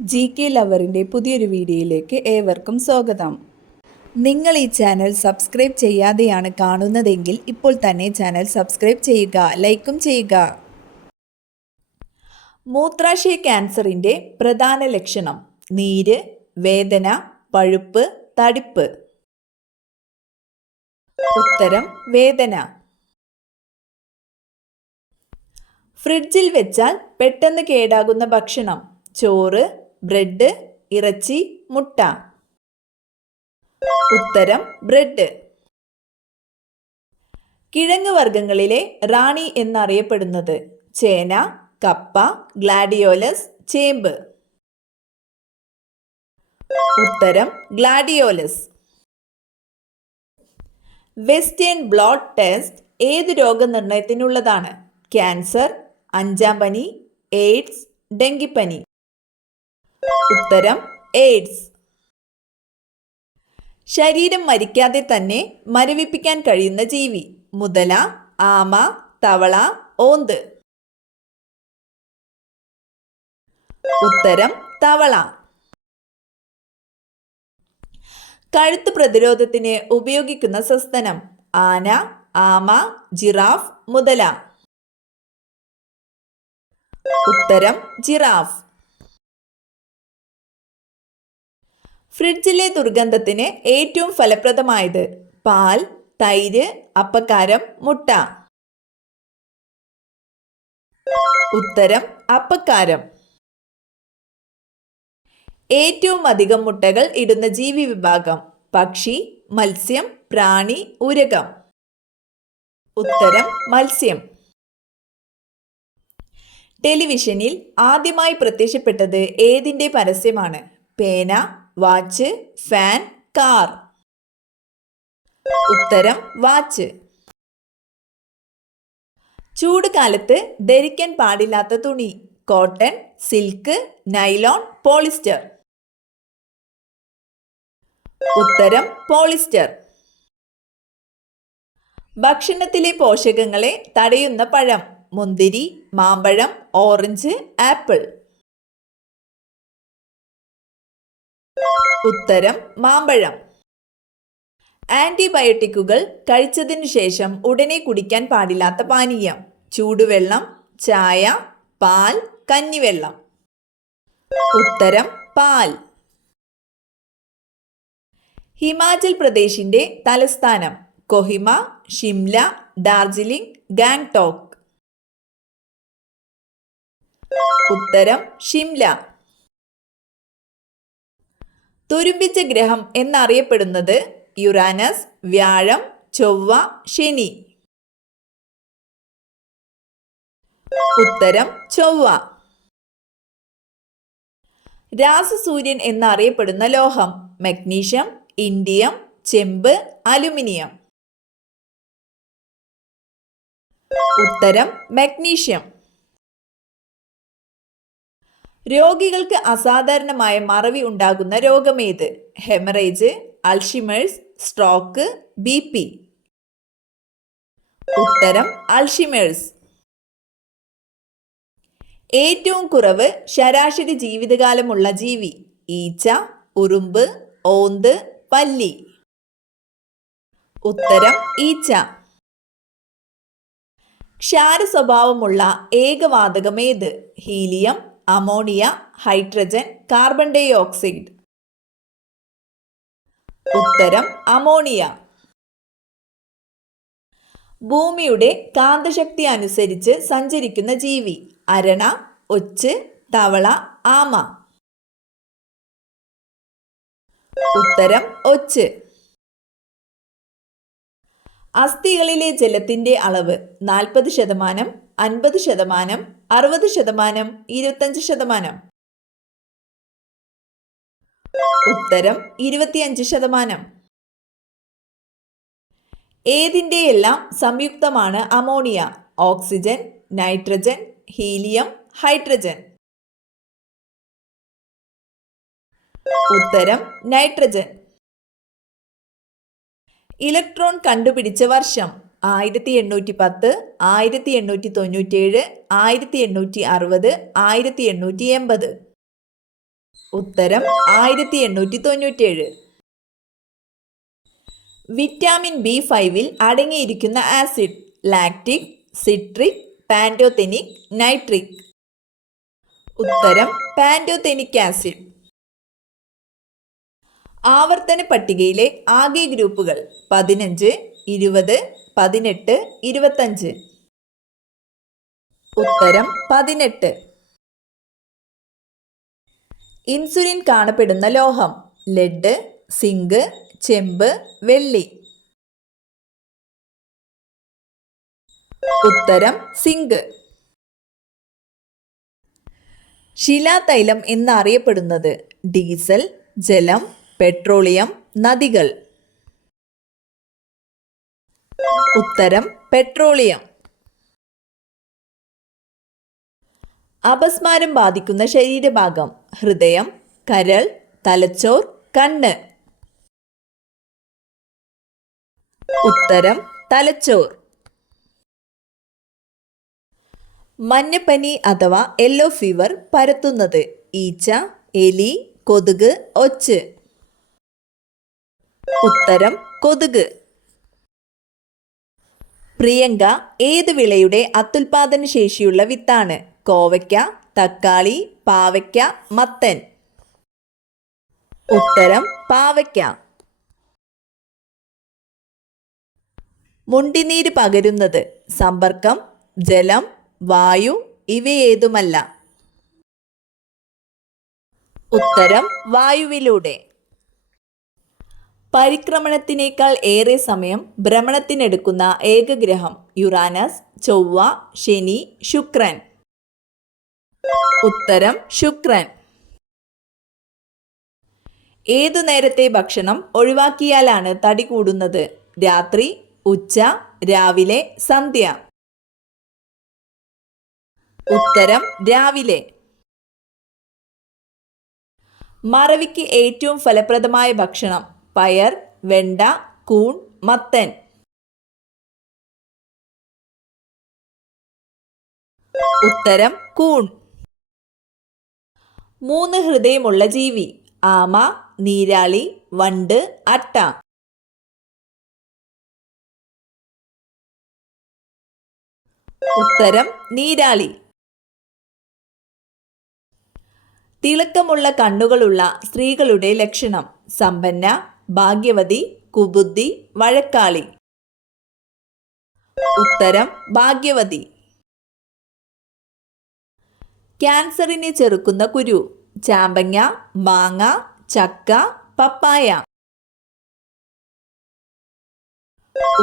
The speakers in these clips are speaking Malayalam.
GK ലവറിൻ്റെ പുതിയൊരു വീഡിയോയിലേക്ക് ഏവർക്കും സ്വാഗതം. നിങ്ങൾ ഈ ചാനൽ സബ്സ്ക്രൈബ് ചെയ്യാതെയാണ് കാണുന്നതെങ്കിൽ ഇപ്പോൾ തന്നെ ചാനൽ സബ്സ്ക്രൈബ് ചെയ്യുക, ലൈക്കും ചെയ്യുക. മൂത്രാശയ ക്യാൻസറിൻ്റെ പ്രധാന ലക്ഷണം: നീര്, വേദന, പഴുപ്പ്, തടിപ്പ്. ഉത്തരം വേദന. ഫ്രിഡ്ജിൽ വെച്ചാൽ പെട്ടെന്ന് കേടാകുന്ന ഭക്ഷണം: ചോറ്, ബ്രെഡ്, ഇറച്ചി, മുട്ട. ഉത്തരം ബ്രെഡ്. കിഴങ്ങ് വർഗ്ഗങ്ങളിലെ റാണി എന്നറിയപ്പെടുന്നത്: ചേന, കപ്പ, ഗ്ലാഡിയോലസ്, ചേമ്പ്. ഉത്തരം ഗ്ലാഡിയോലസ്. വെസ്റ്റേൺ ബ്ലോട്ട് ടെസ്റ്റ് ഏത് രോഗനിർണയത്തിനുള്ളതാണ്? ക്യാൻസർ, അഞ്ചാം പനി, എയ്ഡ്സ്, ഡെങ്കിപ്പനി. ഉത്തരം എയ്ഡ്സ്. ശരീരം മരിക്കാതെ തന്നെ മരവിപ്പിക്കാൻ കഴിയുന്ന ജീവി: മുതല, ആമ, തവള, ഓന്ത്. ഉത്തരം തവള. കഴുത്ത് പ്രതിരോധത്തിന് ഉപയോഗിക്കുന്ന സസ്തനം: ആന, ആമ, ജിറാഫ്, മുതല. ഉത്തരം ജിറാഫ്. ഫ്രിഡ്ജിലെ ദുർഗന്ധത്തിന് ഏറ്റവും ഫലപ്രദമായത്: പാൽ, തൈര്, അപ്പക്കാരം, മുട്ട. ഉത്തരം അപ്പക്കാരം. ഏറ്റവും അധികം മുട്ടകൾ ഇടുന്ന ജീവി വിഭാഗം: പക്ഷി, മത്സ്യം, പ്രാണി, ഉരഗം. ഉത്തരം മത്സ്യം. ടെലിവിഷനിൽ ആദ്യമായി പ്രത്യക്ഷപ്പെട്ടത് ഏതിൻ്റെ പരസ്യമാണ്? പേന, വാച്ച്, ഫാൻ, കാർ. ഉത്തരം വാച്ച്. ചൂട് കാലത്ത് ധരിക്കാൻ പാടില്ലാത്ത തുണി: കോട്ടൺ, സിൽക്ക്, നൈലോൺ, പോളിസ്റ്റർ. ഉത്തരം പോളിസ്റ്റർ. ഭക്ഷണത്തിലെ പോഷകങ്ങളെ തടയുന്ന പഴം: മുന്തിരി, മാമ്പഴം, ഓറഞ്ച്, ആപ്പിൾ. ഉത്തരം മാമ്പഴം. ആന്റിബയോട്ടിക്കുകൾ കഴിച്ചതിനു ശേഷം ഉടനെ കുടിക്കാൻ പാടില്ലാത്ത പാനീയം: ചൂടുവെള്ളം, ചായ, പാൽ, കഞ്ഞിവെള്ളം. ഉത്തരം പാൽ. ഹിമാചൽ പ്രദേശിന്റെ തലസ്ഥാനം: കൊഹിമ, ഷിംല, ഡാർജിലിംഗ്, ഗാംഗ്ടോക്ക്. ഉത്തരം ഷിംല. തുരുമ്പിച്ച ഗ്രഹം എന്നറിയപ്പെടുന്നത്: യുറാനസ്, വ്യാഴം, ചൊവ്വ, ശനി. ഉത്തരം ചൊവ്വ. രാസസൂര്യൻ എന്നറിയപ്പെടുന്ന ലോഹം: മഗ്നീഷ്യം, ഇൻഡിയം, ചെമ്പ്, അലുമിനിയം. ഉത്തരം മഗ്നീഷ്യം. രോഗികൾക്ക് അസാധാരണമായ മറവി ഉണ്ടാകുന്ന രോഗമേത്? Haemorrhage, Alzheimer's, stroke, BP. ഉത്തരം അൾഷിമേഴ്സ്. ഏറ്റവും കുറവ് ശരാശരി ജീവിതകാലമുള്ള ജീവി: ഈച്ച, ഉറുമ്പ്, ഓന്ത്, പല്ലി. ഉത്തരം ഈച്ച. ക്ഷാര സ്വഭാവമുള്ള ഏകവാതകം ഏത്? Helium, ammonia, hydrogen, carbon dioxide. ഉത്തരം അമോണിയ. ഭൂമിയുടെ കാന്തശക്തി അനുസരിച്ച് സഞ്ചരിക്കുന്ന ജീവി: അരണ, ഒച്ച്, തവള, ആമ. ഉത്തരം ഒച്ച്. അസ്ഥികളിലെ ജലത്തിന്റെ അളവ്: 40%, 50%, 60%, 25%. ഉത്തരം 25%. ഏതിൻ്റെയെല്ലാം സംയുക്തമാണ് ammonia? Oxygen, nitrogen, helium, hydrogen. ഉത്തരം നൈട്രജൻ. ഇലക്ട്രോൺ കണ്ടുപിടിച്ച വർഷം: 1810, 1897, 1860, 1880. ഉത്തരം 1897. വിറ്റാമിൻ B5 അടങ്ങിയിരിക്കുന്ന acid lactic, citric, pantothenic, nitric. ഉത്തരം പാൻറ്റോതെനിക് ആസിഡ്. ആവർത്തന പട്ടികയിലെ ആകെ ഗ്രൂപ്പുകൾ 15, 20, 18, 25. ഉത്തരം 18. ഇൻസുലിൻ കാണപ്പെടുന്ന ലോഹം ലെഡ്, സിങ്ക്, ചെമ്പ്, വെള്ളി. ഉത്തരം സിങ്ക്. ശിലാതൈലം എന്നറിയപ്പെടുന്നത് ഡീസൽ, ജലം, പെട്രോളിയം, നദികൾ. ഉത്തരം പെട്രോളിയം. അപസ്മാരം ബാധിക്കുന്ന ശരീരഭാഗം ഹൃദയം, കരൾ, തലച്ചോർ, കണ്ണ്. ഉത്തരം തലച്ചോർ. മഞ്ഞപ്പനി അഥവാ യെല്ലോ ഫീവർ പരത്തുന്നത് ഈച്ച, എലി, കൊതുക്, ഒച്ച്. ഉത്തരം കൊതുക്. പ്രിയങ്ക ഏത് വിളയുടെ അത്യുൽപാദന ശേഷിയുള്ള വിത്താണ്? കോവയ്ക്ക, തക്കാളി, പാവയ്ക്ക, മത്തൻ. ഉത്തരം പാവയ്ക്ക. മുണ്ടിനീര് പകരുന്നത് സമ്പർക്കം, ജലം, വായു, ഇവയേതുമല്ല. ഉത്തരം വായുവിലൂടെ. പരിക്രമണത്തിനേക്കാൾ ഏറെ സമയം ഭ്രമണത്തിനെടുക്കുന്ന ഏക ഗ്രഹം യുറാനസ്, ചൊവ്വ, ശനി, ശുക്രൻ. ഉത്തരം ശുക്രൻ. ഏതു നേരത്തെ ഭക്ഷണം ഒഴിവാക്കിയാലാണ് തടി കൂടുന്നത്? രാത്രി, ഉച്ച, രാവിലെ, സന്ധ്യ. ഉത്തരം രാവിലെ. മറവിക്ക് ഏറ്റവും ഫലപ്രദമായ ഭക്ഷണം പയർ, വെണ്ട, കൂൺ, മത്തൻ. ഉത്തരം കൂൺ. 3 ഹൃദയമുള്ള ജീവി ആമ, നീരാളി, വണ്ട്, അട്ട. ഉത്തരം നീരാളി. തിളക്കമുള്ള കണ്ണുകളുള്ള സ്ത്രീകളുടെ ലക്ഷണം സമ്പന്ന, ഭാഗ്യവതി, കുബുദ്ധി, വഴക്കാളി. ഉത്തരം ഭാഗ്യവതി. ക്യാൻസറിനെ ചെറുക്കുന്ന കുരു ചാമ്പങ്ങ, മാങ്ങ, ചക്ക, പപ്പായ.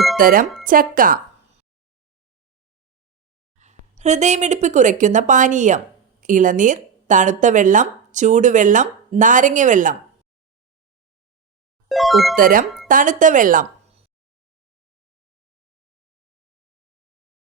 ഉത്തരം ചക്ക. ഹൃദയമിടിപ്പ് കുറയ്ക്കുന്ന പാനീയം ഇളനീർ, തണുത്ത വെള്ളം, ചൂടുവെള്ളം, നാരങ്ങ വെള്ളം. ഉത്തരം തണുത്ത വെള്ളം.